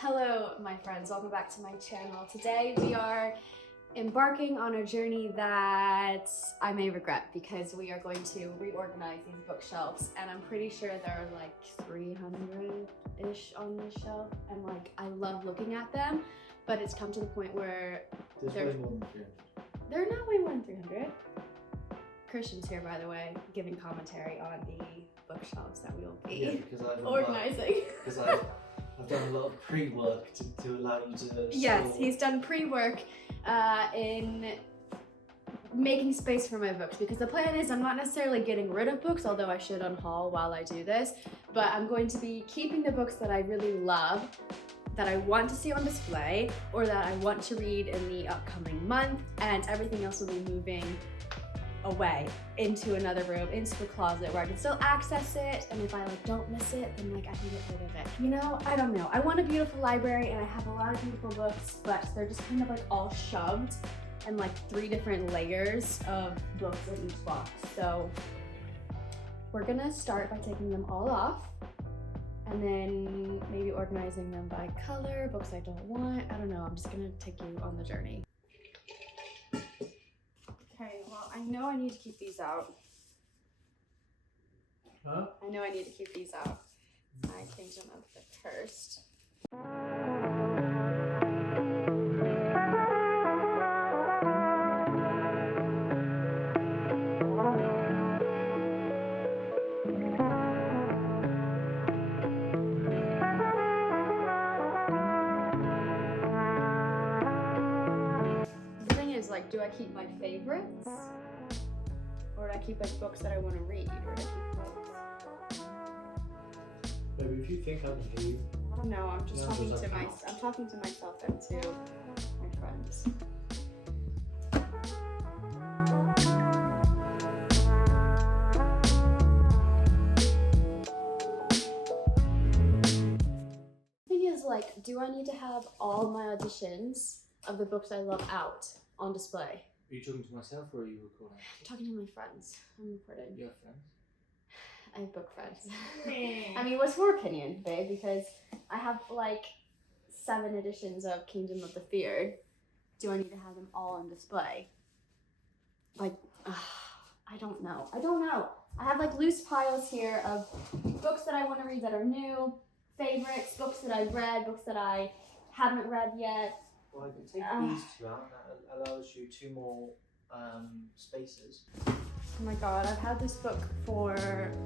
Hello my friends, welcome back to my channel. Today we are embarking on a journey that I may regret because we are going to reorganize these bookshelves, and I'm pretty sure there are like 300-ish on this shelf, and like I love looking at them, but it's come to the point where There's way more than 300. they're not way more than 300. Christian's here, by the way, giving commentary on the bookshelves that we will be organizing. Because I've done a lot of pre-work to allow you to Yes, store. he's done pre-work in making space for my books, because the plan is I'm not necessarily getting rid of books, although I should unhaul while I do this, but I'm going to be keeping the books that I really love, that I want to see on display, or that I want to read in the upcoming month, and everything else will be moving away into another room, into a closet where I can still access it, and if I like don't miss it, then like I can get rid of it. You know, I don't know. I want a beautiful library and I have a lot of beautiful books, but they're just kind of like all shoved and like 3 different layers of books in each box. So we're gonna start by taking them all off and then maybe organizing them by color, books I don't want. I don't know, I'm just gonna take you on the journey. Okay, well, I know I need to keep these out. Huh? I know I need to keep these out. I changed them up first. The thing is, like, do I keep my favorites? Or do I keep like books that I want to read? Or do I keep books? Maybe if you think I can hear you. No, I'm just No, talking there's to like- I'm talking to myself and to my friends. The thing is, like, do I need to have all my auditions of the books I love out on display? Are you talking to myself or are you recording? I'm talking to my friends. I'm recording. You have friends? I have book friends. I mean, what's your opinion, babe? Because I have like 7 editions of Kingdom of the Feared. Do I need to have them all on display? Like, I don't know. I don't know. I have like loose piles here of books that I want to read that are new, favorites, books that I've read, books that I haven't read yet. Well, I can take these 2 out. That allows you 2 more spaces. Oh my god, I've had this book for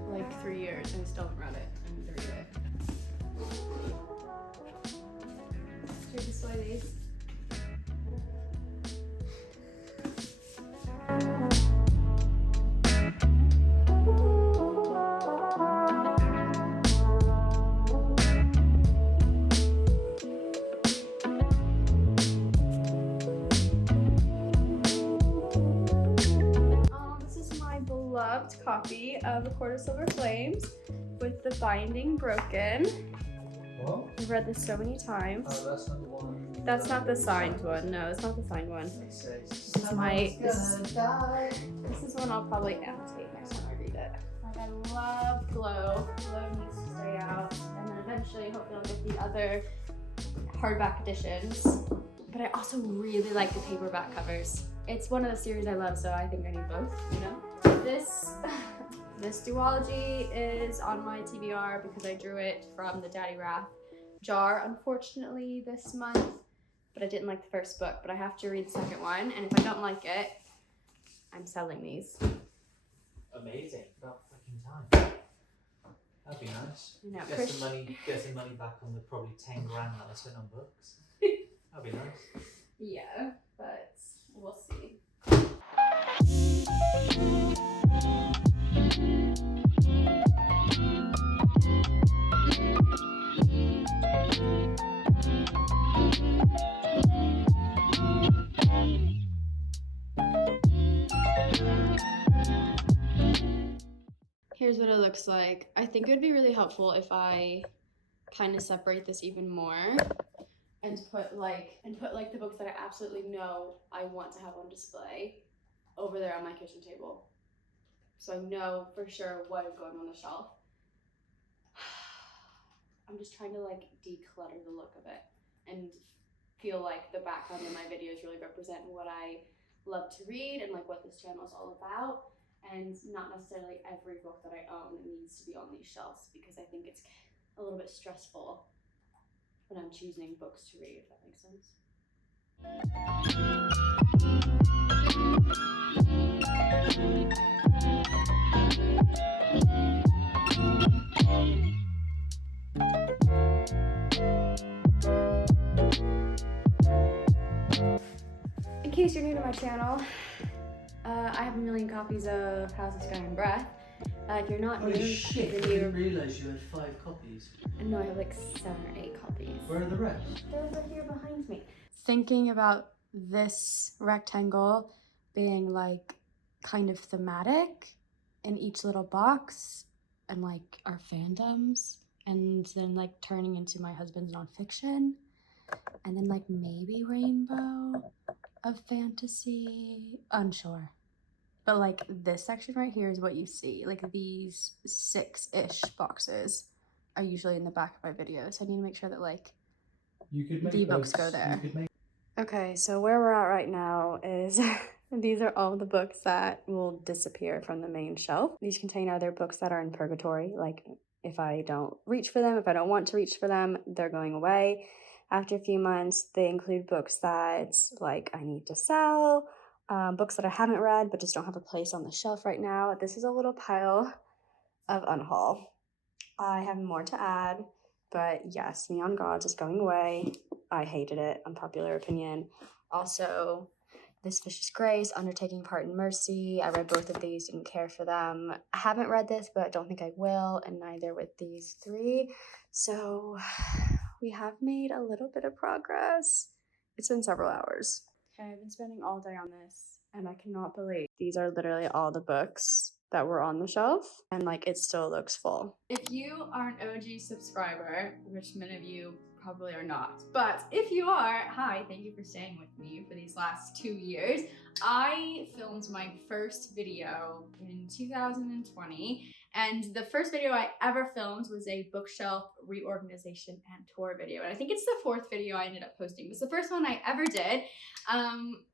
like 3 years and I still haven't read it. I need to read it. Should we display these? Beloved copy of A Court of Silver Flames with the binding broken. What? I've read this so many times. Oh, that's not the one. That's not the signed one. No, it's not the signed one. It says, This is one I'll probably annotate next time I read it. Like, I love Glow. Glow needs to stay out, and then eventually hopefully I'll get the other hardback editions. But I also really like the paperback covers. It's one of the series I love, so I think I need both, you know? This duology is on my TBR because I drew it from the Daddy Wrath jar, unfortunately, this month. But I didn't like the first book, but I have to read the second one, and if I don't like it, I'm selling these. amazing. About fucking time. That'd be nice. You know, Get some money back on the probably 10 grand that I spent on books. That'd be nice. Yeah, but we'll see. Here's what it looks like. I think it would be really helpful if I kind of separate this even more and put like the books that I absolutely know I want to have on display over there on my kitchen table, so I know for sure what is going on the shelf. I'm just trying to like declutter the look of it and feel like the background of my videos really represent what I love to read and like what this channel is all about, and not necessarily every book that I own needs to be on these shelves, because I think it's a little bit stressful when I'm choosing books to read, if that makes sense. In case you're new to my channel, I have a million copies of House of Sky and Breath. If you're not Holy new, shit, I then didn't realise you had 5 copies. no, I have like 7 or 8 copies. Where are the rest? They're over here behind me. Thinking about this rectangle being like kind of thematic in each little box, and like our fandoms, and then like turning into my husband's nonfiction, and then like maybe rainbow of fantasy, unsure. But like this section right here is what you see. Like these 6-ish boxes are usually in the back of my videos. I need to make sure that like the books go there. Okay, so where we're at right now is these are all the books that will disappear from the main shelf. These contain other books that are in purgatory. Like if I don't reach for them, if I don't want to reach for them, they're going away. After a few months, they include books that like I need to sell, books that I haven't read but just don't have a place on the shelf right now. This is a little pile of unhaul. I have more to add, but yes, Neon Gods is going away. I hated it, unpopular opinion. Also, This Vicious Grace, Undertaking Part in Mercy. I read both of these, didn't care for them. I haven't read this, but I don't think I will, and neither with these 3. So we have made a little bit of progress. It's been several hours. Okay, I've been spending all day on this, and I cannot believe these are literally all the books that were on the shelf, and like it still looks full. If you are an OG subscriber, which many of you probably are not, but if you are, hi, thank you for staying with me for these last 2 years. I filmed my first video in 2020, and the first video I ever filmed was a bookshelf reorganization and tour video, and I think it's the 4th video I ended up posting. It was the first one I ever did.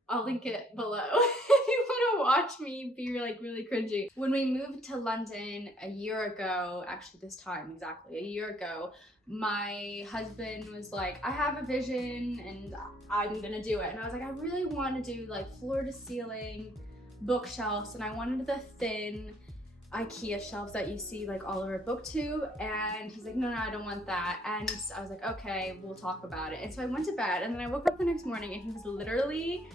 I'll link it below if you want to watch me be like really cringy. When we moved to London a year ago, actually this time exactly a year ago, my husband was like, I have a vision and I'm gonna do it. And I was like, I really want to do like floor to ceiling bookshelves, and I wanted the thin IKEA shelves that you see like all over BookTube. And he's like, no, I don't want that. And I was like, okay, we'll talk about it. And so I went to bed, and then I woke up the next morning and he was literally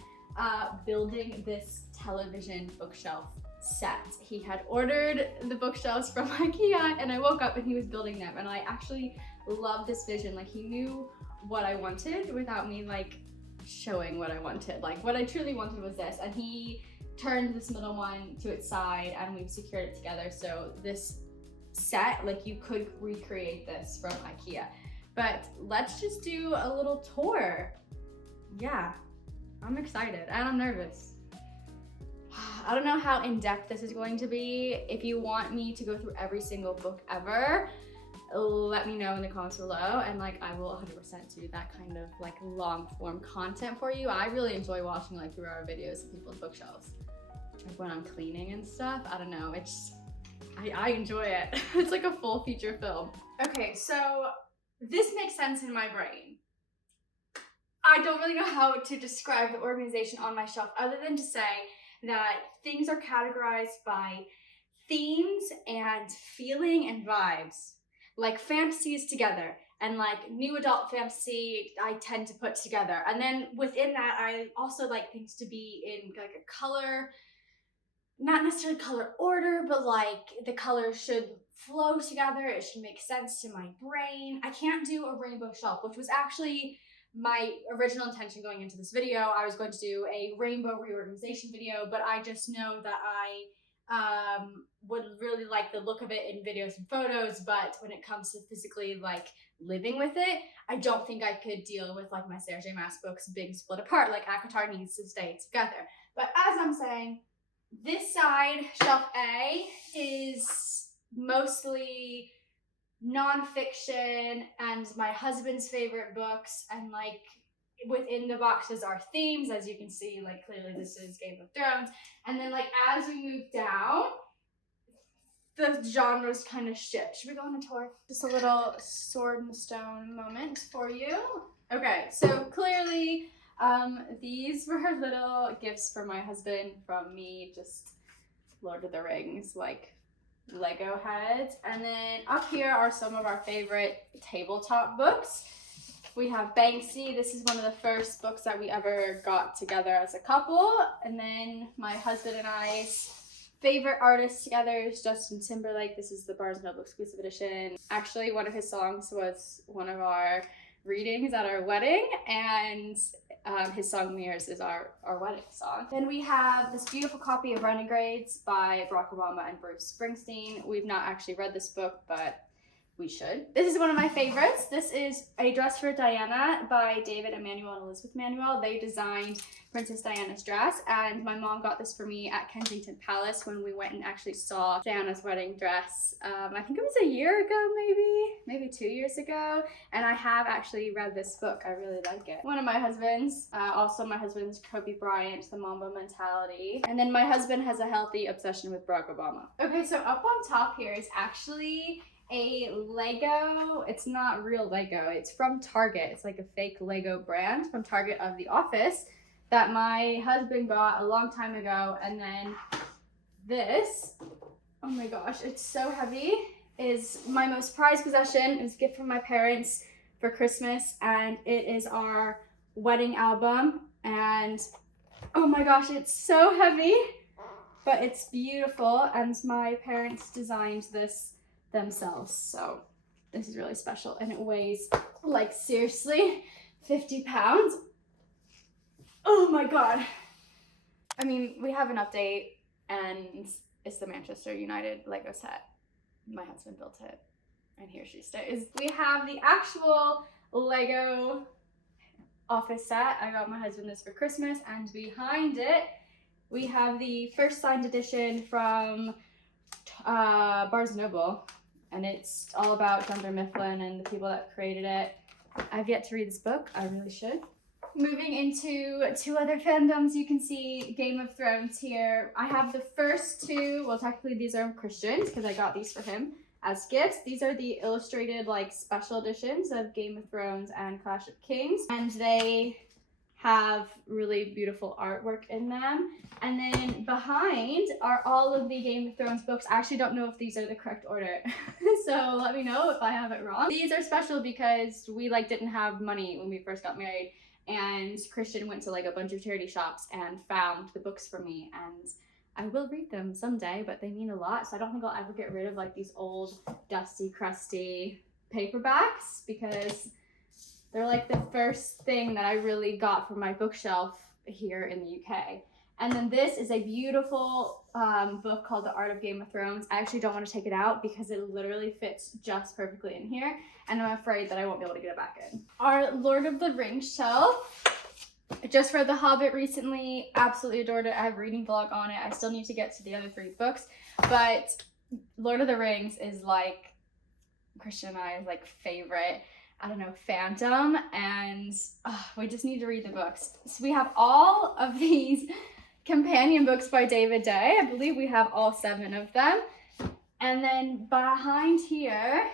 building this television bookshelf set. He had ordered the bookshelves from IKEA, and I woke up and he was building them, and I actually love this vision. Like he knew what I wanted without me like showing what I wanted. Like what I truly wanted was this, and he turned this middle one to its side and we've secured it together. So this set, like you could recreate this from IKEA. But let's just do a little tour. Yeah, I'm excited and I'm nervous. I don't know how in-depth this is going to be. If you want me to go through every single book ever, let me know in the comments below, and like I will 100% do that kind of like long form content for you. I really enjoy watching like 3-hour videos of people's bookshelves. Like when I'm cleaning and stuff, I don't know, it's I enjoy it. It's like a full feature film. Okay, so this makes sense in my brain. I don't really know how to describe the organization on my shelf other than to say that things are categorized by themes and feeling and vibes. Like fantasies together, and like new adult fantasy I tend to put together. And then within that, I also like things to be in like a color, not necessarily color order, but like the colors should flow together. It should make sense to my brain. I can't do a rainbow shelf, which was actually my original intention going into this video. I was going to do a rainbow reorganization video, but I just know that I would really like the look of it in videos and photos, but when it comes to physically like living with it, I don't think I could deal with like my Sarah J Maas books being split apart. Like ACOTAR needs to stay together. But as I'm saying, this side, shelf A, is mostly nonfiction and my husband's favorite books, and like within the boxes are themes, as you can see, like clearly this is Game of Thrones. And then like as we move down, the genres kind of shift. Should we go on a tour? Just a little sword and stone moment for you. Okay, so clearly these were little gifts for my husband from me, just Lord of the Rings, like Lego heads. And then up here are some of our favorite tabletop books. We have Banksy. This is one of the first books that we ever got together as a couple. And then my husband and I's favorite artist together is Justin Timberlake. This is the Barnes & Noble exclusive edition. Actually, one of his songs was one of our readings at our wedding, and his song Mirrors is our wedding song. Then we have this beautiful copy of Renegades by Barack Obama and Bruce Springsteen. We've not actually read this book, but we should. This is one of my favorites. This is A Dress for Diana by David Emanuel and Elizabeth Emanuel. They designed Princess Diana's dress, and my mom got this for me at Kensington Palace when we went and actually saw Diana's wedding dress. I think it was a year ago, maybe 2 years ago, and I have actually read this book. I really like it. One of my husbands, also my husband's Kobe Bryant, The Mamba Mentality, and then my husband has a healthy obsession with Barack Obama. Okay, so up on top here is actually a Lego. It's not real Lego. It's from Target. It's like a fake Lego brand from Target of The Office that my husband got a long time ago. And then this, oh my gosh, it's so heavy, is my most prized possession. It was a gift from my parents for Christmas, and it is our wedding album. And oh my gosh, it's so heavy, but it's beautiful, and my parents designed this themselves, so this is really special, and it weighs like seriously 50 pounds. Oh my god. I mean, we have an update, and it's the Manchester United Lego set. My husband built it, and here she stays. We have the actual Lego office set. I got my husband this for Christmas, and behind it we have the first signed edition from Barnes & Noble. And it's all about Dunder Mifflin and the people that created it. I've yet to read this book. I really should. Moving into two other fandoms, you can see Game of Thrones here. I have the first two. Well, technically these are Christian's because I got these for him as gifts. These are the illustrated like special editions of Game of Thrones and Clash of Kings. And they have really beautiful artwork in them. And then behind are all of the Game of Thrones books. I actually don't know if these are the correct order, so let me know if I have it wrong. These are special because we like didn't have money when we first got married, and Christian went to like a bunch of charity shops and found the books for me, and I will read them someday, but they mean a lot, so I don't think I'll ever get rid of like these old dusty crusty paperbacks, because they're like the first thing that I really got from my bookshelf here in the UK. And then this is a beautiful book called The Art of Game of Thrones. I actually don't want to take it out because it literally fits just perfectly in here, and I'm afraid that I won't be able to get it back in. Our Lord of the Rings shelf. I just read The Hobbit recently, absolutely adored it. I have a reading vlog on it. I still need to get to the other 3 books, but Lord of the Rings is like Christian and I's like favorite, I don't know, fandom, and we just need to read the books. So we have all of these companion books by David Day. I believe we have all 7 of them. And then behind here,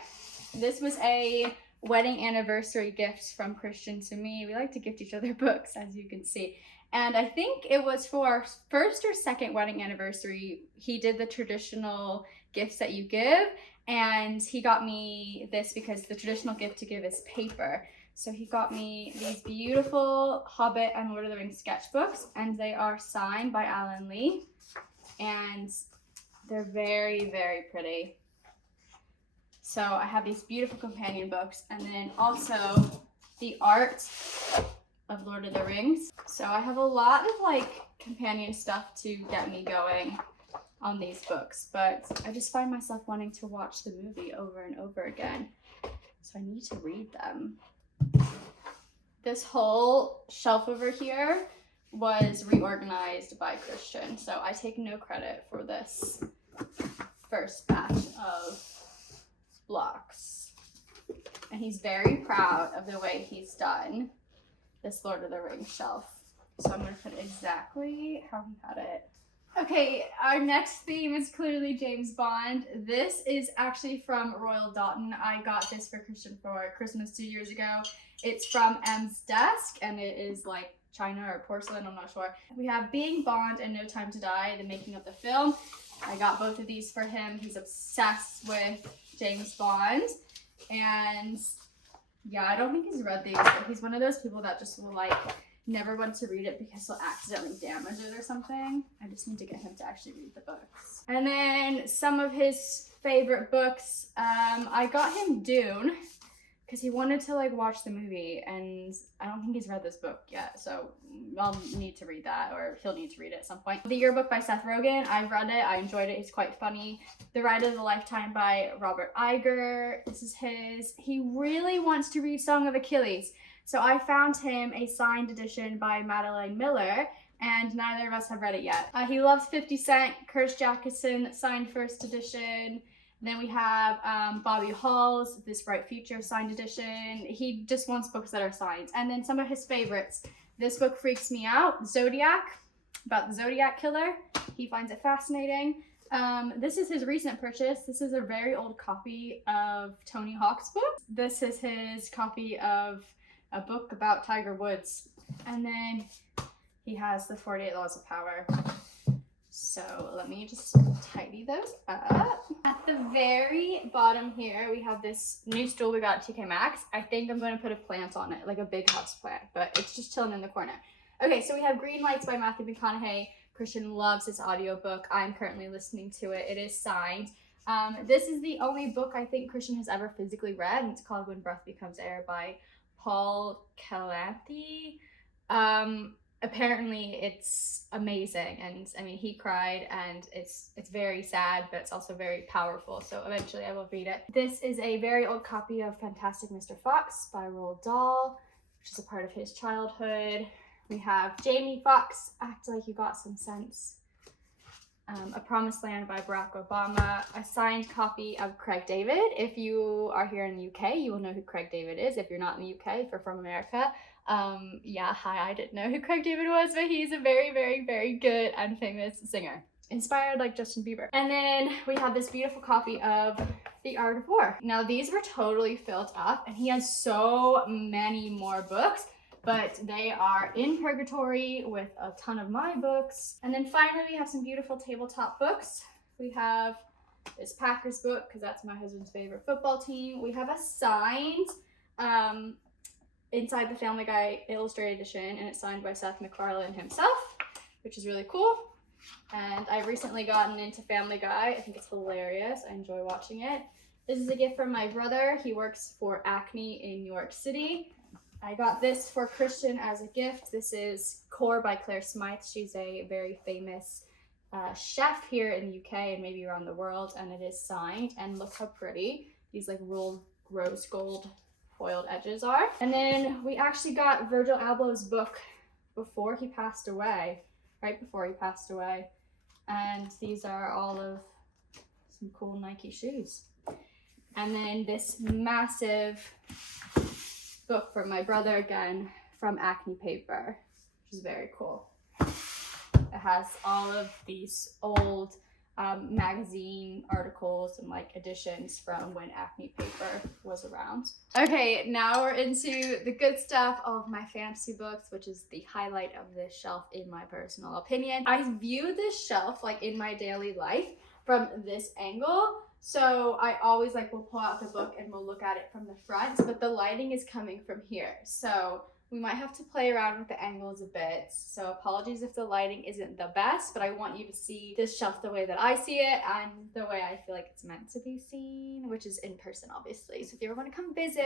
this was a wedding anniversary gift from Christian to me. We like to gift each other books, as you can see. And I think it was for our first or second wedding anniversary. He did the traditional gifts that you give, and he got me this because the traditional gift to give is paper. So he got me these beautiful Hobbit and Lord of the Rings sketchbooks, and they are signed by Alan Lee, and they're very, very pretty. So I have these beautiful companion books, and then also the art of Lord of the Rings. So I have a lot of like companion stuff to get me going on these books, but I just find myself wanting to watch the movie over and over again, so I need to read them. This whole shelf over here was reorganized by Christian, so I take no credit for this first batch of blocks. And he's very proud of the way he's done this Lord of the Rings shelf. So I'm gonna put it exactly how he had it. Okay, our next theme is clearly James Bond. This is actually from Royal Doulton. I got this for Christian for Christmas 2 years ago. It's from M's desk, and it is like china or porcelain, I'm not sure. We have Being Bond and No Time to Die, the making of the film. I got both of these for him. He's obsessed with James Bond. And yeah, I don't think he's read these, but he's one of those people that just will like never want to read it because he'll accidentally damage it or something. I just need to get him to actually read the books. And then some of his favorite books, I got him Dune because he wanted to like watch the movie, and I don't think he's read this book yet, so I'll need to read that, or he'll need to read it at some point. The Yearbook by Seth Rogen, I read it, I enjoyed it, it's quite funny. The Ride of a Lifetime by Robert Iger, this is his. He really wants to read Song of Achilles, so I found him a signed edition by Madeline Miller, and neither of us have read it yet. He loves 50 Cent, Curtis Jackson, signed first edition. Then we have Bobby Hall's This Bright Future signed edition. He just wants books that are signed. And then some of his favorites. This book freaks me out, Zodiac, about the Zodiac killer. He finds it fascinating. This is his recent purchase. This is a very old copy of Tony Hawk's book. This is his copy of a book about Tiger Woods. And then he has the 48 Laws of Power. So let me just tidy those up. At the very bottom here, we have this new stool we got at TK Maxx. I think I'm going to put a plant on it, like a big house plant, but it's just chilling in the corner. Okay, so we have Green Lights by Matthew McConaughey. Christian loves this audiobook. I'm currently listening to it. It is signed. This is the only book I think Christian has ever physically read, and it's called When Breath Becomes Air by Paul Calanthe. Apparently it's amazing, and I mean he cried, and it's very sad, but it's also very powerful, so eventually I will read it. This is a very old copy of Fantastic Mr. Fox by Roald Dahl, which is a part of his childhood. We have Jamie Foxx, Act Like You Got Some Sense. A Promised Land by Barack Obama. A signed copy of Craig David. If you are here in the UK, you will know who Craig David is. If you're not in the UK, if you're from America, yeah, hi, I didn't know who Craig David was, but he's a very, very, very good and famous singer. Inspired like Justin Bieber. And then we have this beautiful copy of The Art of War. Now these were totally filled up, and he has so many more books, but they are in purgatory with a ton of my books. And then finally we have some beautiful tabletop books. We have this Packers book, because that's my husband's favorite football team. We have a signed Inside the Family Guy Illustrated Edition, and it's signed by Seth MacFarlane himself, which is really cool. And I've recently gotten into Family Guy. I think it's hilarious. I enjoy watching it. This is a gift from my brother. He works for Acne in New York City. I got this for Christian as a gift. This is Core by Claire Smythe. She's a very famous chef here in the UK and maybe around the world, and it is signed. And look how pretty these like rolled rose gold foiled edges are. And then we actually got Virgil Abloh's book before he passed away, right before he passed away. And these are all of some cool Nike shoes. And then this massive book from my brother again, from Acne Paper, which is very cool. It has all of these old magazine articles and like editions from when Acne Paper was around. Okay, now we're into the good stuff, all of my fantasy books, which is the highlight of this shelf in my personal opinion. I view this shelf like in my daily life from this angle. So I always like will pull out the book and we'll look at it from the front, but the lighting is coming from here. So we might have to play around with the angles a bit. So apologies if the lighting isn't the best, but I want you to see this shelf the way that I see it and the way I feel like it's meant to be seen, which is in person, obviously. So if you ever want to come visit,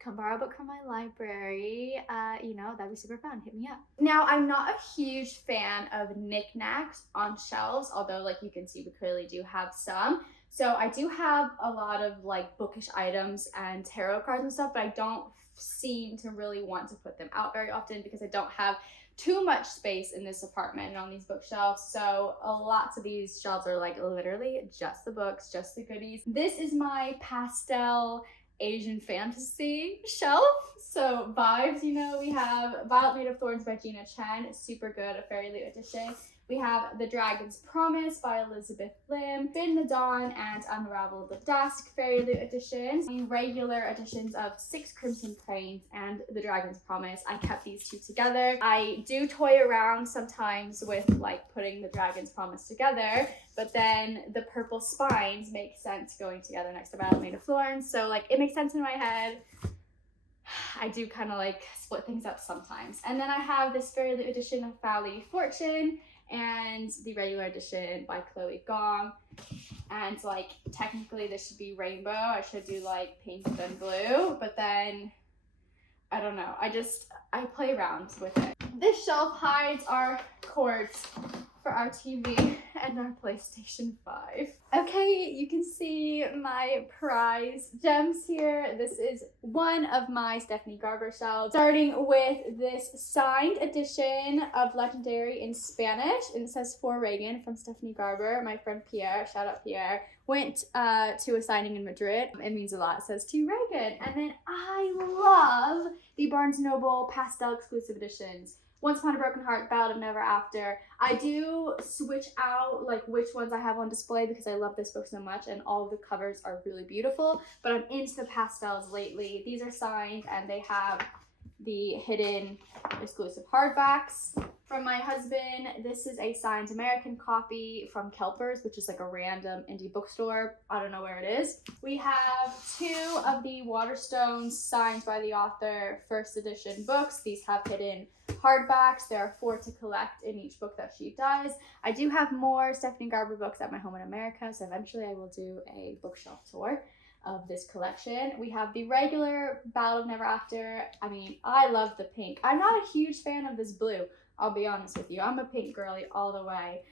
come borrow a book from my library, you know, that'd be super fun. Hit me up. Now, I'm not a huge fan of knickknacks on shelves, although like you can see, we clearly do have some. So I do have a lot of like bookish items and tarot cards and stuff, but I don't seem to really want to put them out very often because I don't have too much space in this apartment and on these bookshelves. So lots of these shelves are like literally just the books, just the goodies. This is my pastel Asian fantasy shelf. So vibes, you know, we have Violet Made of Thorns by Gina Chen. It's super good, a Fairy Loot edition. We have The Dragon's Promise by Elizabeth Lim, Spin the Dawn, and Unravel the Dusk Fairy Loot editions. The regular editions of Six Crimson Cranes and The Dragon's Promise. I kept these two together. I do toy around sometimes with like putting The Dragon's Promise together, but then the purple spines make sense going together next to Violet Made of Thorns. So like it makes sense in my head. I do kind of like split things up sometimes. And then I have this Fairy Loot edition of Fowly Fortune and the regular edition by Chloe Gong. And like technically this should be rainbow. I should do like pink and blue, but then I don't know. I play around with it. This shelf hides our cords for our TV and our PlayStation 5. Okay, you can see my prize gems here. This is one of my Stephanie Garber shelves, starting with this signed edition of Legendary in Spanish, and it says for Ragan from Stephanie Garber. My friend Pierre, shout out Pierre, went to a signing in Madrid. It means a lot. It says to Ragan. And then I love the Barnes & Noble pastel exclusive editions. Once Upon a Broken Heart, Ballad of Never After. I do switch out like which ones I have on display because I love this book so much and all of the covers are really beautiful, but I'm into the pastels lately. These are signed and they have the hidden exclusive hardbacks. From my husband, this is a signed American copy from Kelpers, which is like a random indie bookstore. I don't know where it is. We have two of the Waterstones signed by the author first edition books. These have hidden hardbacks. There are 4 to collect in each book that she does. I do have more Stephanie Garber books at my home in America, so eventually I will do a bookshelf tour of this collection. We have the regular Ballad of Never After. I mean, I love the pink. I'm not a huge fan of this blue, I'll be honest with you. I'm a pink girly all the way.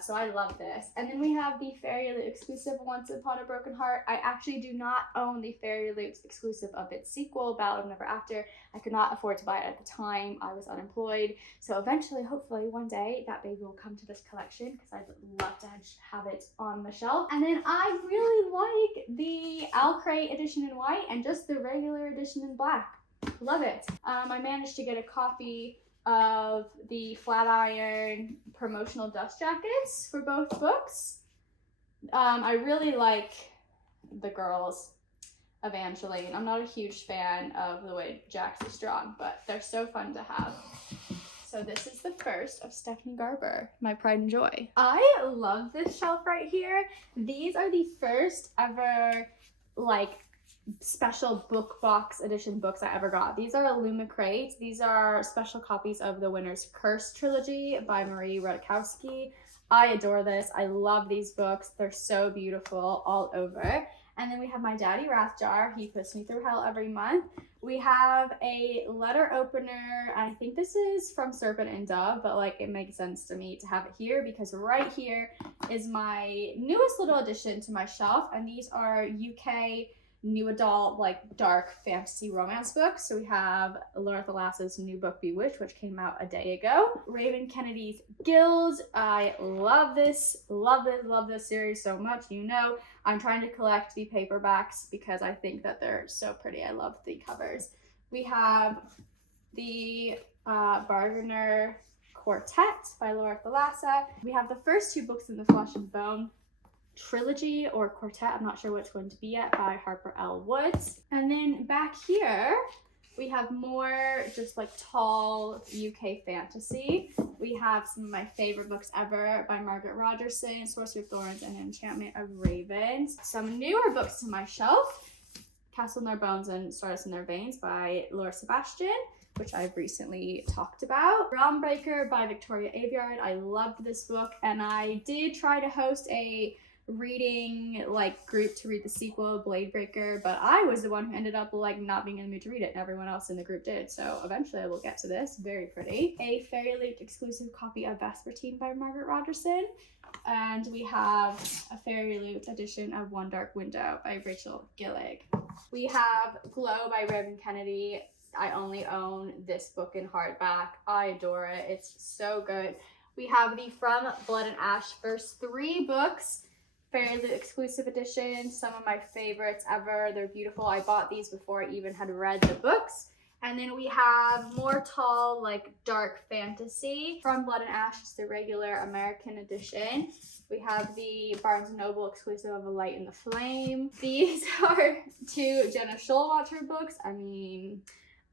So I love this. And then we have the Fairy Loot exclusive Once Upon a Broken Heart. I actually do not own the Fairy Loot exclusive of its sequel, Ballad of Never After. I could not afford to buy it at the time. I was unemployed. So eventually, hopefully one day, that baby will come to this collection because I'd love to have it on the shelf. And then I really like the Alcray edition in white and just the regular edition in black. Love it. I managed to get a copy of the Flatiron promotional dust jackets for both books. I really like the girls, Evangeline. I'm not a huge fan of the way Jax is drawn, but they're so fun to have. So this is the first of Stephanie Garber, my pride and joy. I love this shelf right here. These are the first ever like special book box edition books I ever got. These are Illumicrates. These are special copies of the Winter's Curse trilogy by Marie Rodkowski. I adore this. I love these books. They're so beautiful all over. And then we have my daddy wrath jar. He puts me through hell every month. We have a letter opener. I think this is from Serpent and Dove, but like it makes sense to me to have it here because right here is my newest little addition to my shelf. And these are UK new adult, like dark fantasy romance books. So we have Loretta Lass's new book Bewitched, which came out a day ago. Raven Kennedy's Guild. I love this series so much. You know, I'm trying to collect the paperbacks because I think that they're so pretty. I love the covers. We have the Bargainer Quartet by Loretta Lassa. We have the first 2 books in the Flesh and Bone trilogy or quartet, I'm not sure which one to be yet, by Harper L. Woods. And then back here we have more just like tall UK fantasy. We have some of my favorite books ever by Margaret Rogerson, Sorcery of Thorns and Enchantment of Ravens. Some newer books to my shelf, Castle in Their Bones and Stardust in Their Veins by Laura Sebastian, which I've recently talked about. Realmbreaker by Victoria Aveyard. I loved this book and I did try to host a reading like group to read the sequel, Blade Breaker, but I was the one who ended up like not being in the mood to read it and everyone else in the group did. So eventually I will get to this. Very pretty. A Fairy Loot exclusive copy of Vespertine by Margaret Rogerson. And we have a Fairy Loot edition of One Dark Window by Rachel Gillig. We have Glow by Ragan Kennedy. I only own this book in hardback. I adore it. It's so good. We have the From Blood and Ash first 3 books, fairly exclusive edition, some of my favorites ever. They're beautiful. I bought these before I even had read the books. And then we have more tall, like dark fantasy. From Blood and Ash is the regular American edition. We have the Barnes & Noble exclusive of A Light in the Flame. These are 2 Jenna Schulwater books. I mean,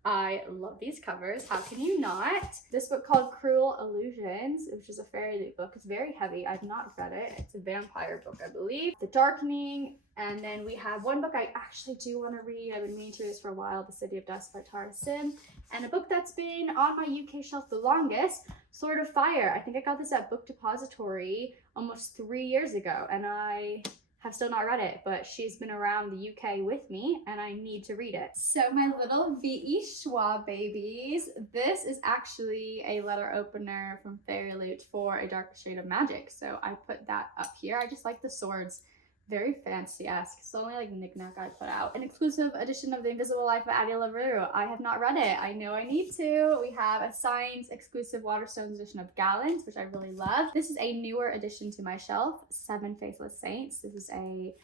I love these covers. How can you not? This book called Cruel Illusions, which is a fairy book. It's very heavy. I've not read it. It's a vampire book, I believe. The Darkening. And then we have one book I actually do want to read. I've been meaning to read this for a while, The City of Dust by Tara Sim. And a book that's been on my UK shelf the longest, Sword of Fire. I think I got this at Book Depository almost 3 years ago, and I have still not read it, but she's been around the UK with me and I need to read it. So my little V.E. Schwab babies, this is actually a letter opener from Fairy Loot for A Darker Shade of Magic. So I put that up here. I just like the swords. Very fancy-esque. It's the only like knickknack I put out. An exclusive edition of The Invisible Life of Addie LaRue. I have not read it. I know I need to. We have a signed exclusive Waterstones edition of Gallants, which I really love. This is a newer addition to my shelf, 7 Faithless Saints. This is a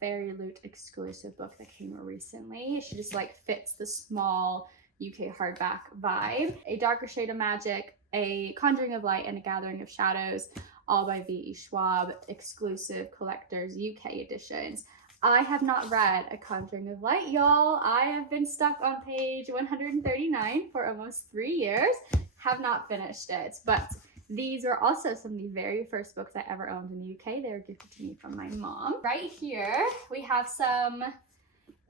Fairy Loot exclusive book that came recently. She just like fits the small UK hardback vibe. A Darker Shade of Magic, A Conjuring of Light, and A Gathering of Shadows, all by V.E. Schwab, exclusive collectors UK editions. I have not read A Conjuring of Light, y'all. I have been stuck on page 139 for almost 3 years. Have not finished it, but these are also some of the very first books I ever owned in the UK. They were gifted to me from my mom. Right here, we have some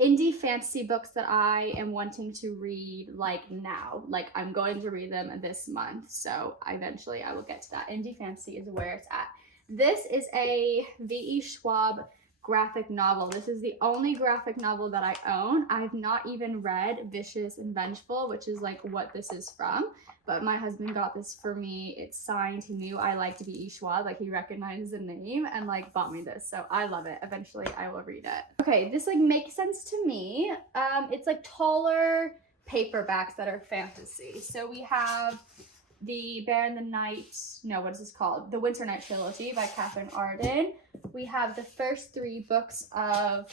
indie fantasy books that I am wanting to read like now. Like I'm going to read them this month. So eventually I will get to that. Indie fantasy is where it's at. This is a V.E. Schwab graphic novel. This is the only graphic novel that I own. I have not even read Vicious and Vengeful, which is like what this is from. But my husband got this for me. It's signed. He knew I liked V.E. Schwab. Like he recognizes the name and like bought me this. So I love it. Eventually I will read it. Okay, this like makes sense to me. It's like taller paperbacks that are fantasy. So we have the Bear in the Night, no, what is this called? The Winter Night Trilogy by Catherine Arden. We have the first 3 books of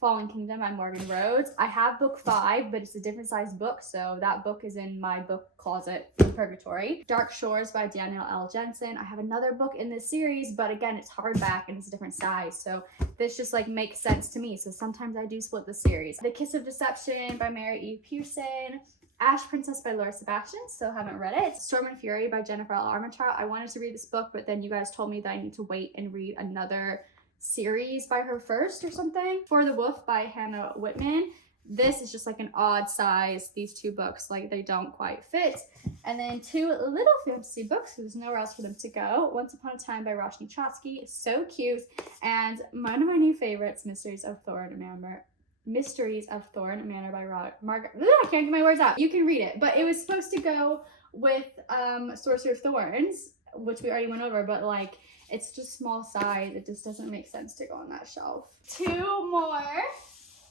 Fallen Kingdom by Morgan Rhodes. I have book 5, but it's a different size book, so that book is in my book closet in purgatory. Dark Shores by Danielle L. Jensen. I have another book in this series, but again, it's hardback and it's a different size, so this just like makes sense to me. So sometimes I do split the series. The Kiss of Deception by Mary E. Pearson. Ash Princess by Laura Sebastian, still haven't read it. Storm and Fury by Jennifer L. Armentrout. I wanted to read this book, but then you guys told me that I need to wait and read another series by her first or something. For the Wolf by Hannah Whitman. This is just like an odd size. These 2 books, like they don't quite fit. And then 2 little fantasy books, because there's nowhere else for them to go. Once Upon a Time by Roshni Chotsky, so cute. And one of my new favorites, Mysteries of Thorn Manor by Margaret. I can't get my words out. You can read it, but it was supposed to go with Sorcerer of Thorns, which we already went over, but like it's just small size. It just doesn't make sense to go on that shelf. 2 more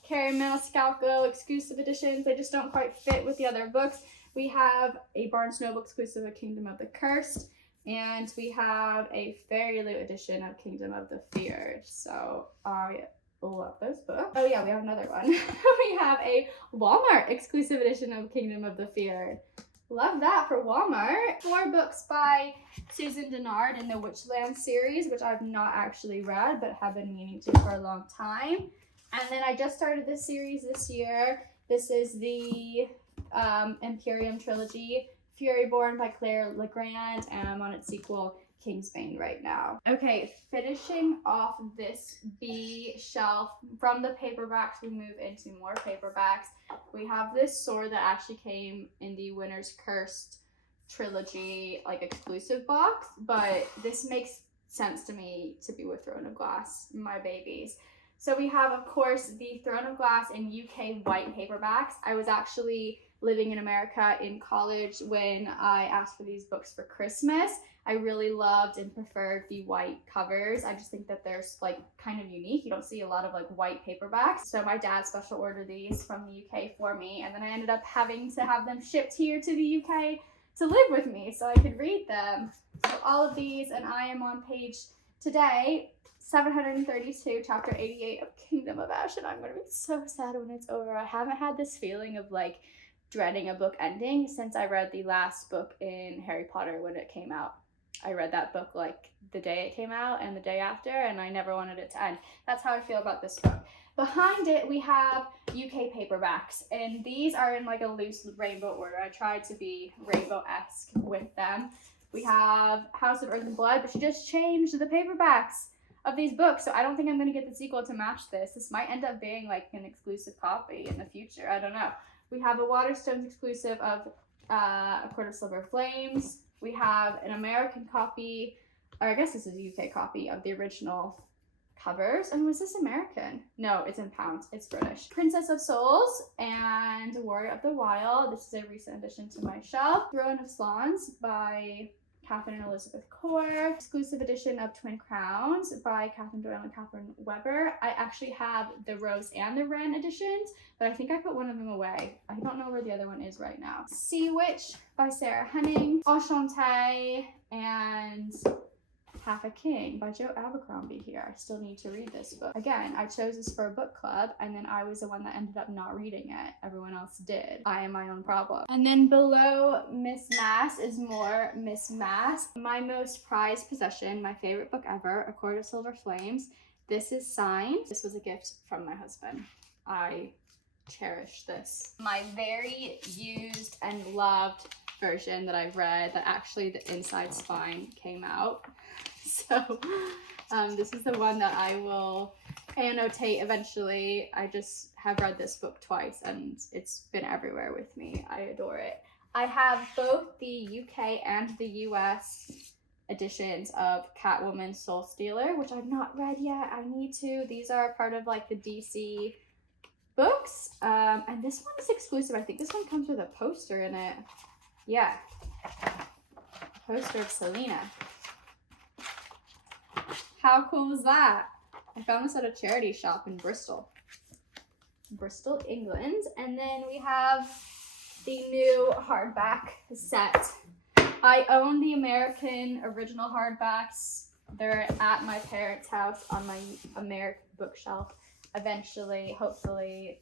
Carrie Maniscalco exclusive editions. They just don't quite fit with the other books. We have a Barnes & Noble exclusive of Kingdom of the Cursed, and we have a Fairy Loot edition of Kingdom of the Feared. So I love those books. Oh yeah, we have another one. We have a Walmart exclusive edition of Kingdom of the Feared. Love that for Walmart. 4 books by Susan Dennard in the Witchland series, which I've not actually read, but have been meaning to for a long time. And then I just started this series this year. This is the Imperium trilogy, Furyborn by Claire Legrand, and I'm on its sequel, Kingsbane, right now. Okay, finishing off this B shelf. From the paperbacks, we move into more paperbacks. We have this sword that actually came in the Winter's Cursed trilogy, like exclusive box, but this makes sense to me to be with Throne of Glass, my babies. So we have, of course, the Throne of Glass in UK white paperbacks. I was actually living in America in college when I asked for these books for Christmas. I really loved and preferred the white covers. I just think that they're like kind of unique. You don't see a lot of like white paperbacks. So my dad special ordered these from the UK for me, and then I ended up having to have them shipped here to the UK to live with me so I could read them. So all of these, and I am on page today 732, chapter 88 of Kingdom of Ash, and I'm gonna be so sad when it's over. I haven't had this feeling of like dreading a book ending since I read the last book in Harry Potter when it came out. I read that book like the day it came out and the day after, and I never wanted it to end. That's how I feel about this book. Behind it, we have UK paperbacks, and these are in like a loose rainbow order. I tried to be rainbow-esque with them. We have House of Earth and Blood, but she just changed the paperbacks of these books, so I don't think I'm going to get the sequel to match this. This might end up being like an exclusive copy in the future. I don't know. We have a Waterstones exclusive of A Court of Silver Flames. We have an American copy, or I guess this is a UK copy of the original covers. And was this American? No, it's in pounds. It's British. Princess of Souls and Warrior of the Wild. This is a recent addition to my shelf. Throne of Swans by Catherine and Elizabeth Core. Exclusive edition of Twin Crowns by Catherine Doyle and Catherine Weber. I actually have the Rose and the Wren editions, but I think I put one of them away. I don't know where the other one is right now. Sea Witch by Sarah Henning. Enchantée and Half a King by Joe Abercrombie here. I still need to read this book. Again, I chose this for a book club, and then I was the one that ended up not reading it. Everyone else did. I am my own problem. And then below Miss Mass is more Miss Mass. My most prized possession, my favorite book ever, A Court of Silver Flames. This is signed. This was a gift from my husband. I cherish this. My very used and loved version that I've read, that actually the inside spine came out. So this is the one that I will annotate eventually. I just have read this book twice and it's been everywhere with me. I adore it. I have both the UK and the US editions of Catwoman Soul Stealer, which I've not read yet. I need to. These are part of like the DC books. And this one is exclusive. I think this one comes with a poster in it. Yeah. Poster of Selena. How cool is that? I found this at a charity shop in Bristol, England. And then we have the new hardback set. I own the American original hardbacks. They're at my parents' house on my American bookshelf. Eventually, hopefully,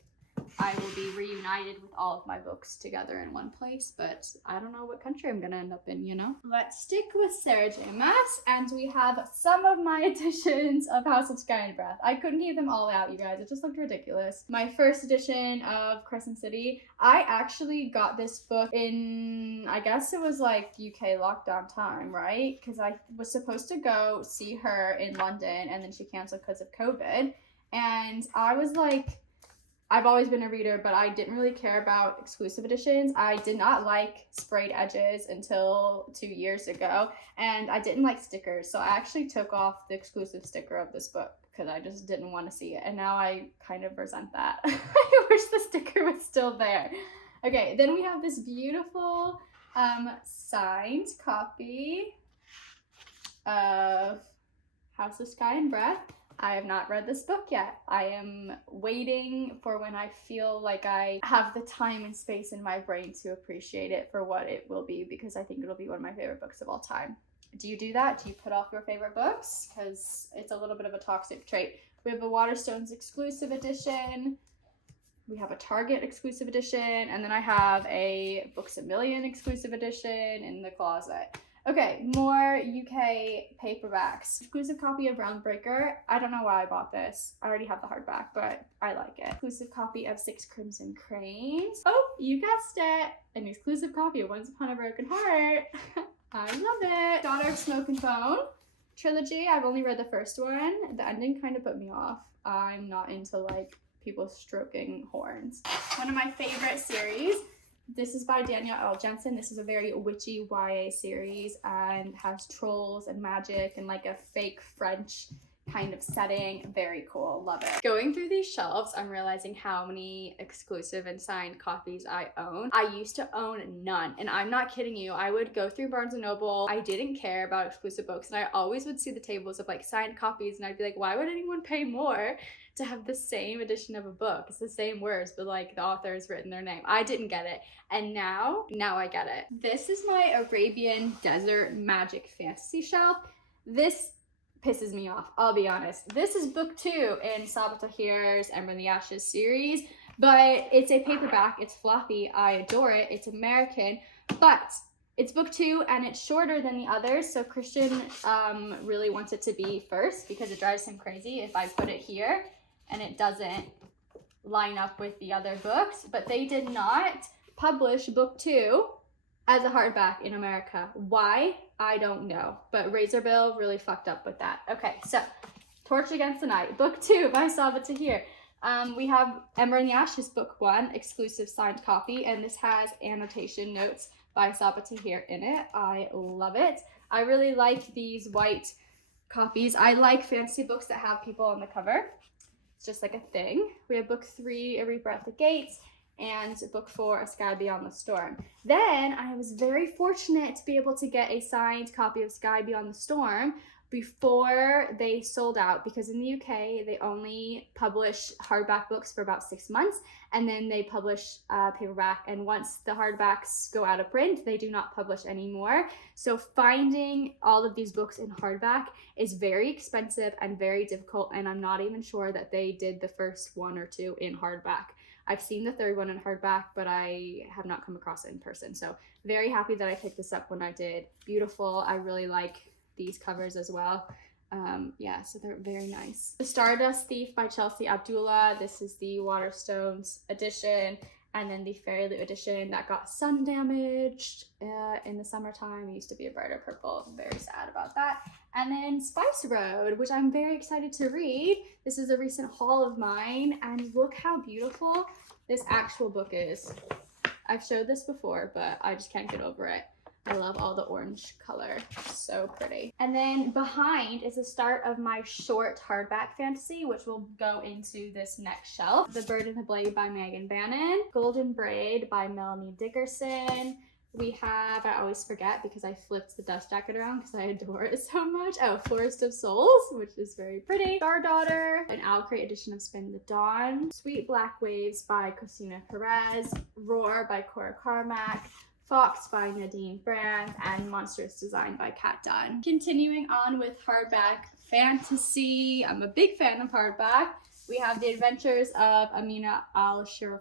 I will be reunited with all of my books together in one place, but I don't know what country I'm gonna end up in, you know? Let's stick with Sarah J. Maas, and we have some of my editions of House of Sky and Breath. I couldn't keep them all out, you guys. It just looked ridiculous. My first edition of Crescent City, I actually got this book in, I guess it was like UK lockdown time, right? Because I was supposed to go see her in London, and then she canceled because of COVID, and I was like, I've always been a reader, but I didn't really care about exclusive editions. I did not like sprayed edges until 2 years ago, and I didn't like stickers, so I actually took off the exclusive sticker of this book because I just didn't want to see it, and now I kind of resent that. I wish the sticker was still there. Okay, then we have this beautiful signed copy of House of Sky and Breath. I have not read this book yet. I am waiting for when I feel like I have the time and space in my brain to appreciate it for what it will be, because I think it'll be one of my favorite books of all time. Do you do that? Do you put off your favorite books? Because it's a little bit of a toxic trait. We have a Waterstones exclusive edition. We have a Target exclusive edition. And then I have a Books A Million exclusive edition in the closet. Okay, more UK paperbacks. Exclusive copy of Roundbreaker. I don't know why I bought this. I already have the hardback, but I like it. Exclusive copy of Six Crimson Cranes. Oh, you guessed it. An exclusive copy of Once Upon a Broken Heart. I love it. Daughter of Smoke and Bone trilogy. I've only read the first one. The ending kind of put me off. I'm not into like people stroking horns. One of my favorite series. This is by Danielle L. Jensen. This is a very witchy YA series and has trolls and magic and like a fake French kind of setting. Very cool, love it. Going through these shelves, I'm realizing how many exclusive and signed copies I own. I used to own none, and I'm not kidding you. I would go through Barnes & Noble. I didn't care about exclusive books, and I always would see the tables of like signed copies, and I'd be like, why would anyone pay more to have the same edition of a book? It's the same words, but like the author has written their name. I didn't get it, and now I get it. This is my Arabian Desert Magic Fantasy shelf. This pisses me off, I'll be honest. This is book 2 in Sabaa Tahir's Ember in the Ashes series, but it's a paperback, it's floppy, I adore it, it's American, but it's book 2 and it's shorter than the others, so Christian really wants it to be first because it drives him crazy if I put it here and it doesn't line up with the other books, but they did not publish book 2 as a hardback in America. Why? I don't know, but Razorbill really fucked up with that. Okay, so Torch Against the Night, book 2 by Sabaa Tahir. We have Ember in the Ashes, book 1, exclusive signed copy, and this has annotation notes by Sabaa Tahir in it. I love it. I really like these white copies. I like fantasy books that have people on the cover. It's just like a thing. We have book 3, A Reaper at the Gates, and book 4, A Sky Beyond the Storm. Then I was very fortunate to be able to get a signed copy of Sky Beyond the Storm before they sold out, because in the UK they only publish hardback books for about 6 months and then they publish paperback, and once the hardbacks go out of print they do not publish anymore. So finding all of these books in hardback is very expensive and very difficult, and I'm not even sure that they did the first 1 or 2 in hardback. I've seen the third one in hardback, but I have not come across it in person. So very happy that I picked this up when I did. Beautiful. I really like these covers as well. Yeah, so they're very nice. The Stardust Thief by Chelsea Abdullah. This is the Waterstones edition. And then the Fairy Loot edition that got sun damaged in the summertime. It used to be a brighter purple. Very sad about that. And then Spice Road, which I'm very excited to read. This is a recent haul of mine, and look how beautiful this actual book is. I've showed this before, but I just can't get over it. I love all the orange color, so pretty. And then behind is the start of my short hardback fantasy, which will go into this next shelf. The Bird and the Blade by Megan Bannon, Golden Braid by Melanie Dickerson. We have, I always forget because I flipped the dust jacket around because I adore it so much. Oh, Forest of Souls, which is very pretty. Star Daughter, an Owl Crate edition of Spin the Dawn. Sweet Black Waves by Christina Perez. Roar by Cora Carmack. Fox by Nadine Brand, and Monstrous Design by Kat Dunn. Continuing on with hardback fantasy, I'm a big fan of hardback. We have The Adventures of Amina Al-Sharafi.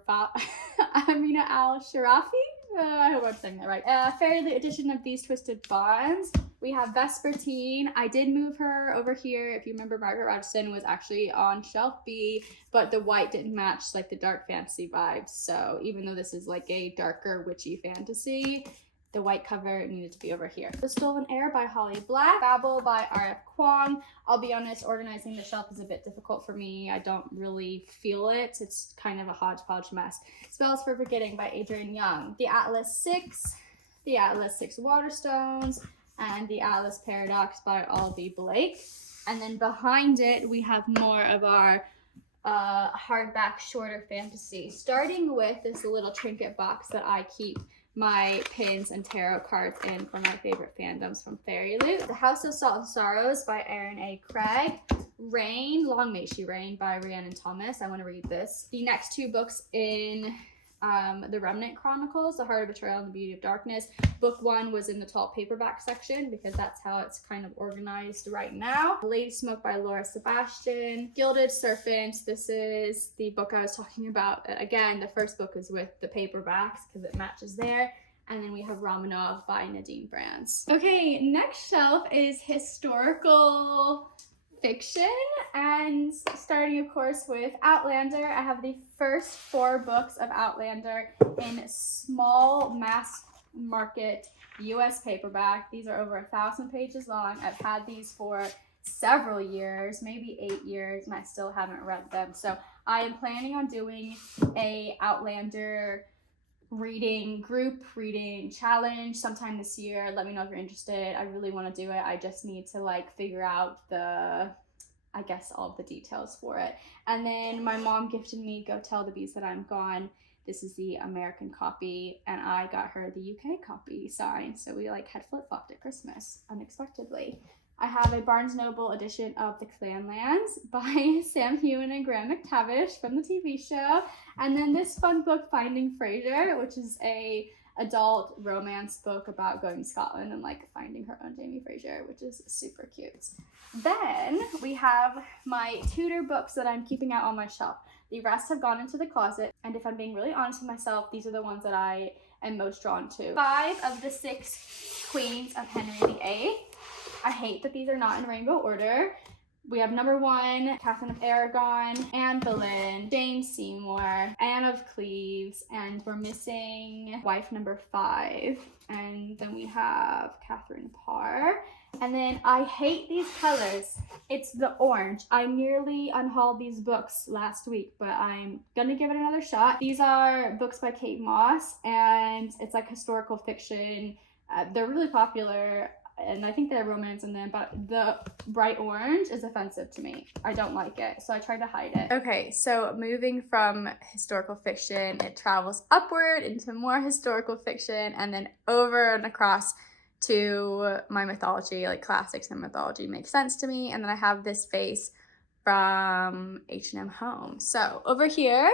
I hope I'm saying that right. Fairy Loot edition of These Twisted Bonds. We have Vespertine. I did move her over here. If you remember, Margaret Rogerson was actually on shelf B, but the white didn't match like the dark fantasy vibes. So even though this is like a darker witchy fantasy, the white cover needed to be over here. The Stolen Heir by Holly Black. Babel by R.F. Kwong. I'll be honest, organizing the shelf is a bit difficult for me. I don't really feel it. It's kind of a hodgepodge mess. Spells for Forgetting by Adrienne Young. The Atlas 6. The Atlas 6 Waterstones. And The Atlas Paradox by Albie Blake. And then behind it, we have more of our hardback shorter fantasy. Starting with this little trinket box that I keep my pins and tarot cards in for my favorite fandoms from Fairy Loot. The House of Salt and Sorrows by Erin A. Craig. Rain, Long May She Reign by Rhiannon Thomas. I want to read this. The next 2 books in the Remnant Chronicles, The Heart of Betrayal and the Beauty of Darkness. Book 1 was in the tall paperback section because that's how it's kind of organized right now. Lady Smoke by Laura Sebastian. Gilded Serpent. This is the book I was talking about. Again, the first book is with the paperbacks because it matches there. And then we have Romanov by Nadine Brands. Okay, next shelf is historical fiction, and starting of course with Outlander. I have the first 4 books of Outlander in small mass market US paperback. These are over 1,000 pages long. I've had these for several years, maybe 8 years, and I still haven't read them. So I am planning on doing a Outlander group reading challenge sometime this year. Let me know if you're interested. I really want to do it. I just need to like figure out the I guess all of the details for it. And then my mom gifted me Go Tell the Bees That I'm Gone. This is the American copy, and I got her the UK copy signed. So we like had flip-flopped at Christmas unexpectedly. I have a Barnes Noble edition of The Clanlands by Sam Heughan and Graham McTavish from the TV show. And then this fun book, Finding Frasier, which is a adult romance book about going to Scotland and like finding her own Jamie Fraser, which is super cute. Then we have my tutor books that I'm keeping out on my shelf. The rest have gone into the closet, and if I'm being really honest with myself, these are the ones that I am most drawn to. 5 of the 6 queens of Henry VIII. I hate that these are not in rainbow order. We have number 1, Catherine of Aragon, Anne Boleyn, Jane Seymour, Anne of Cleves, and we're missing wife number 5. And then we have Catherine Parr. And then I hate these colors. It's the orange. I nearly unhauled these books last week, but I'm gonna give it another shot. These are books by Kate Moss, and it's like historical fiction. They're really popular, and I think they have romance in them, but the bright orange is offensive to me. I don't like it, so I tried to hide it. Okay, so moving from historical fiction, it travels upward into more historical fiction, and then over and across to my mythology, like classics and mythology makes sense to me. And then I have this vase from H&M Home. So over here,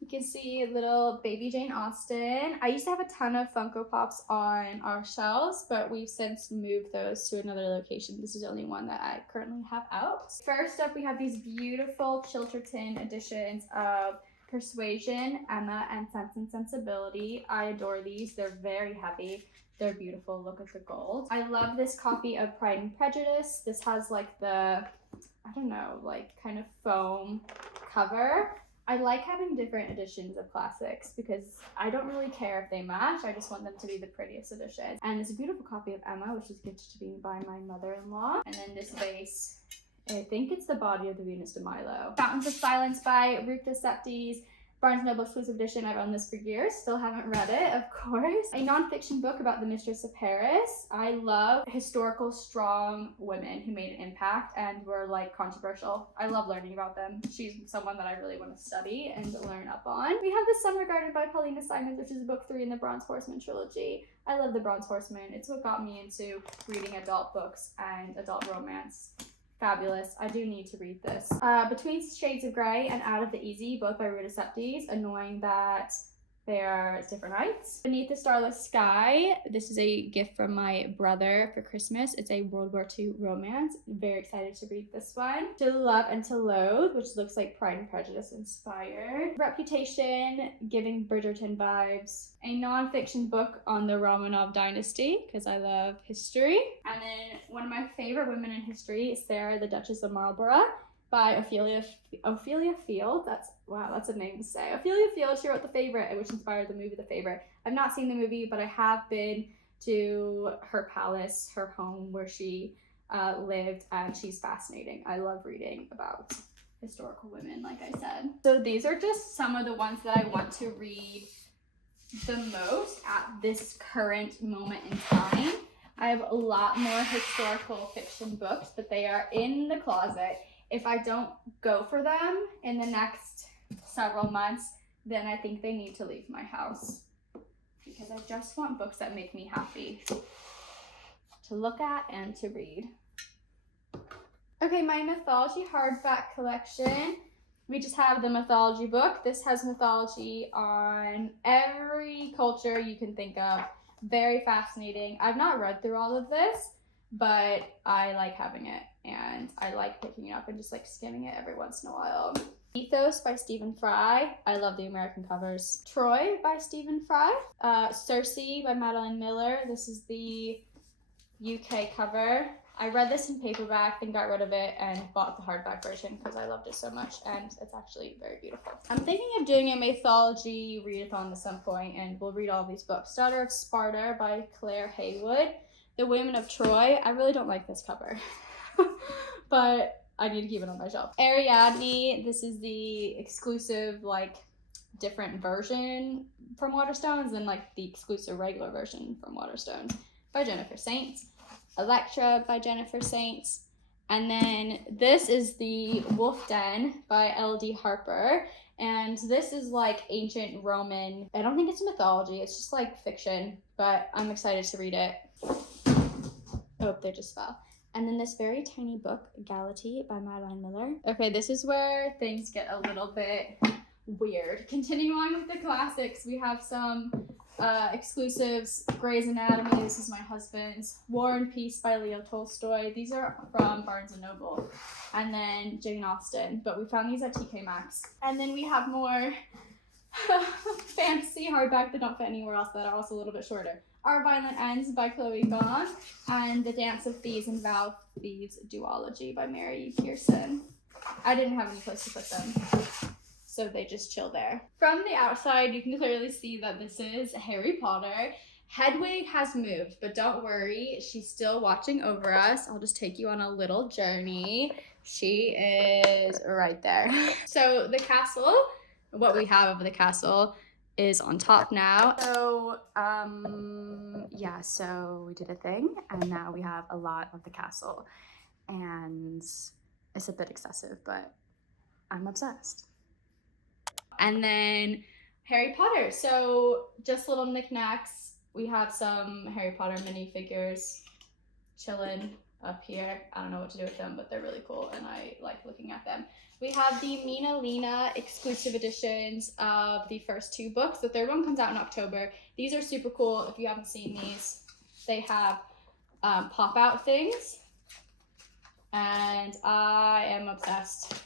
you can see little baby Jane Austen. I used to have a ton of Funko Pops on our shelves, but we've since moved those to another location. This is the only one that I currently have out. First up, we have these beautiful Chilterton editions of Persuasion, Emma, and Sense and Sensibility. I adore these. They're very heavy. They're beautiful. Look at the gold. I love this copy of Pride and Prejudice. This has like the, I don't know, like kind of foam cover. I like having different editions of classics because I don't really care if they match. I just want them to be the prettiest edition. And it's a beautiful copy of Emma, which is gifted to me by my mother-in-law. And then this vase, I think it's the body of the Venus de Milo. Fountains of Silence by Ruth Septes. Barnes Noble exclusive edition. I've owned this for years. Still haven't read it, of course. A nonfiction book about the Mistress of Paris. I love historical, strong women who made an impact and were like controversial. I love learning about them. She's someone that I really want to study and learn up on. We have The Summer Garden by Paulina Simons, which is book 3 in the Bronze Horseman trilogy. I love the Bronze Horseman. It's what got me into reading adult books and adult romance. Fabulous. I do need to read this. Between Shades of Grey and Out of the Easy, both by Ruta Septes. Annoying that they are different nights. Beneath the Starless Sky. This is a gift from my brother for Christmas. It's a World War II romance. Very excited to read this one. To Love and to Loathe, which looks like Pride and Prejudice inspired. Reputation, giving Bridgerton vibes. A nonfiction book on the Romanov dynasty, because I love history. And then one of my favorite women in history is Sarah, the Duchess of Marlborough, by Ophelia Field. That's a name to say. Ophelia Field, she wrote The Favorite, which inspired the movie The Favorite. I've not seen the movie, but I have been to her palace, her home where she lived, and she's fascinating. I love reading about historical women, like I said. So these are just some of the ones that I want to read the most at this current moment in time. I have a lot more historical fiction books, but they are in the closet. If I don't go for them in the next several months, then I think they need to leave my house because I just want books that make me happy to look at and to read. Okay, my mythology hardback collection. We just have the mythology book. This has mythology on every culture you can think of. Very fascinating. I've not read through all of this, but I like having it and I like picking it up and just like skimming it every once in a while. Ethos by Stephen Fry. I love the American covers. Troy by Stephen Fry. Circe by Madeline Miller. This is the UK cover. I read this in paperback, then got rid of it and bought the hardback version because I loved it so much and it's actually very beautiful. I'm thinking of doing a mythology readathon at some point and we'll read all these books. Daughter of Sparta by Claire Haywood. The Women of Troy. I really don't like this cover, but I need to keep it on my shelf. Ariadne. This is the exclusive, like, different version from Waterstones and like the exclusive regular version from Waterstones by Jennifer Saints. Electra by Jennifer Saints, And then this is the Wolf Den by L.D. Harper. And this is like ancient Roman. I don't think it's mythology. It's just like fiction, but I'm excited to read it. Oh, they just fell. And then this very tiny book, Galatea by Madeline Miller. Okay, this is where things get a little bit weird. Continuing on with the classics, we have some exclusives. Grey's Anatomy, this is my husband's. War and Peace by Leo Tolstoy. These are from Barnes & Noble. And then Jane Austen, but we found these at TK Maxx. And then we have more fantasy hardback that don't fit anywhere else that are also a little bit shorter. Our Violent Ends by Chloe Gahn, and The Dance of Thieves and Vow of Thieves duology by Mary Pearson. I didn't have any place to put them, so they just chill there. From the outside, you can clearly see that this is Harry Potter. Hedwig has moved, but don't worry, she's still watching over us. I'll just take you on a little journey. She is right there. So the castle, what we have of the castle, is on top now. So, yeah, so we did a thing, and now we have a lot of the castle. And it's a bit excessive, but I'm obsessed. And then Harry Potter. So just little knickknacks. We have some Harry Potter minifigures chilling up here. I don't know what to do with them, but they're really cool, and I like looking at them. We have the Mina Lena exclusive editions of the first 2 books. The third one comes out in October. These are super cool. If you haven't seen these, they have pop-out things, and I am obsessed.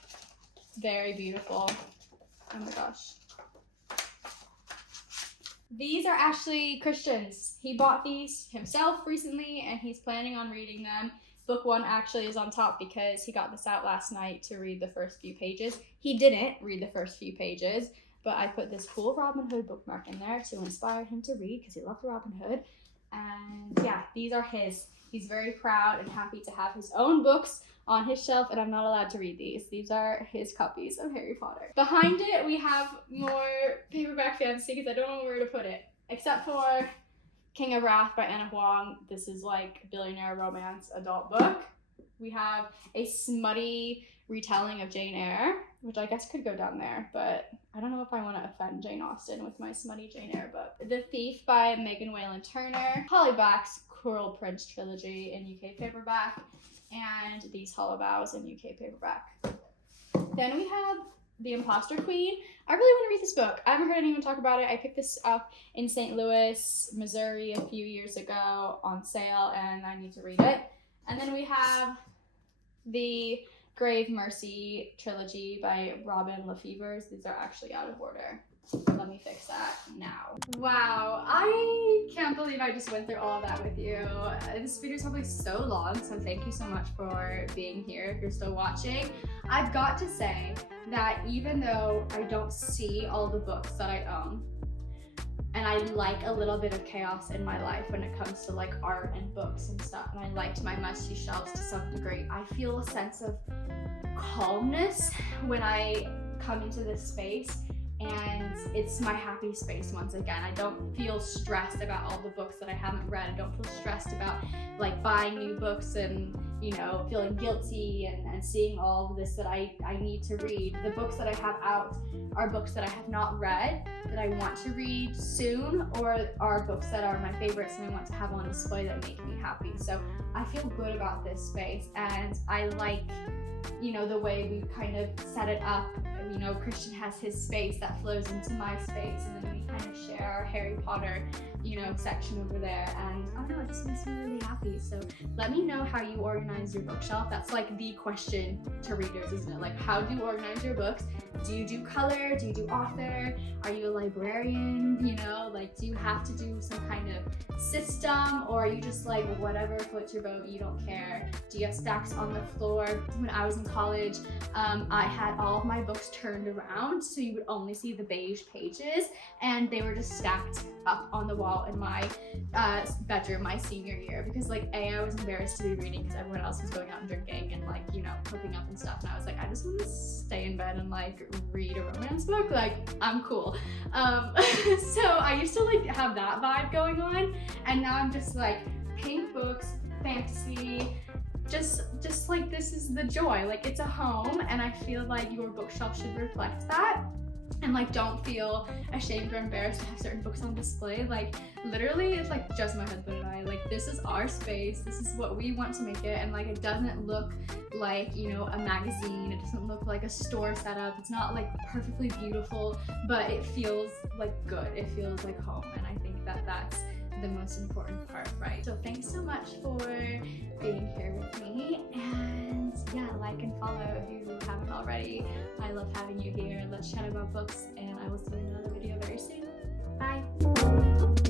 Very beautiful. Oh my gosh. These are actually Christian's. He bought these himself recently, and he's planning on reading them. Book 1 actually is on top because he got this out last night to read the first few pages. He didn't read the first few pages, but I put this cool Robin Hood bookmark in there to inspire him to read because he loved Robin Hood. And yeah, these are his. He's very proud and happy to have his own books on his shelf, and I'm not allowed to read these. These are his copies of Harry Potter. Behind it, we have more paperback fantasy because I don't know where to put it, except for King of Wrath by Anna Huang. This is like billionaire romance adult book. We have a smutty retelling of Jane Eyre, which I guess could go down there, but I don't know if I want to offend Jane Austen with my smutty Jane Eyre book. The Thief by Megan Whalen Turner. Holly Black's Coral Prince trilogy in UK paperback, and these Hollow Vows in UK paperback. Then we have The Imposter Queen. I really want to read this book. I haven't heard anyone talk about it. I picked this up in St. Louis, Missouri a few years ago on sale, and I need to read it. And then we have the Grave Mercy trilogy by Robin Lefevre. These are actually out of order. Let me fix that now. Wow, I can't believe I just went through all of that with you. This video is probably so long, so thank you so much for being here if you're still watching. I've got to say that even though I don't see all the books that I own, and I like a little bit of chaos in my life when it comes to like art and books and stuff, and I liked my must-see shelves to some degree, I feel a sense of calmness when I come into this space, and it's my happy space once again. I don't feel stressed about all the books that I haven't read. I don't feel stressed about like buying new books and, you know, feeling guilty and seeing all of this that I need to read. The books that I have out are books that I have not read that I want to read soon, or are books that are my favorites and I want to have on display that make me happy. So I feel good about this space, and I like, you know, the way we kind of set it up. You know, Christian has his space that flows into my space, and then we kind of share our Harry Potter, you know, section over there, and I don't know, it just makes me really happy. So let me know how you organize your bookshelf. That's like the question to readers, isn't it? Like, how do you organize your books? Do you do color? Do you do author? Are you a librarian? You know, like, do you have to do some kind of system, or are you just like, whatever floats your boat, you don't care? Do you have stacks on the floor? When I was in college, I had all of my books turned around, so you would only see the beige pages, and they were just stacked up on the wall in my bedroom my senior year, because like I was embarrassed to be reading because everyone else was going out and drinking and like, you know, hooking up and stuff, and I was like, I just want to stay in bed and like read a romance book, like I'm cool. So I used to like have that vibe going on, and now I'm just like pink books, fantasy, just like this is the joy. Like it's a home, and I feel like your bookshelf should reflect that. And like don't feel ashamed or embarrassed to have certain books on display. Like literally it's like just my husband and I. Like this is our space, this is what we want to make it, and like it doesn't look like, you know, a magazine, it doesn't look like a store setup, it's not like perfectly beautiful, but it feels like good, it feels like home. And I think that that's the most important part, right? So thanks so much for being here with me, and yeah, like and follow if you haven't already. I love having you here. Let's chat about books, and I will see you in another video very soon. Bye.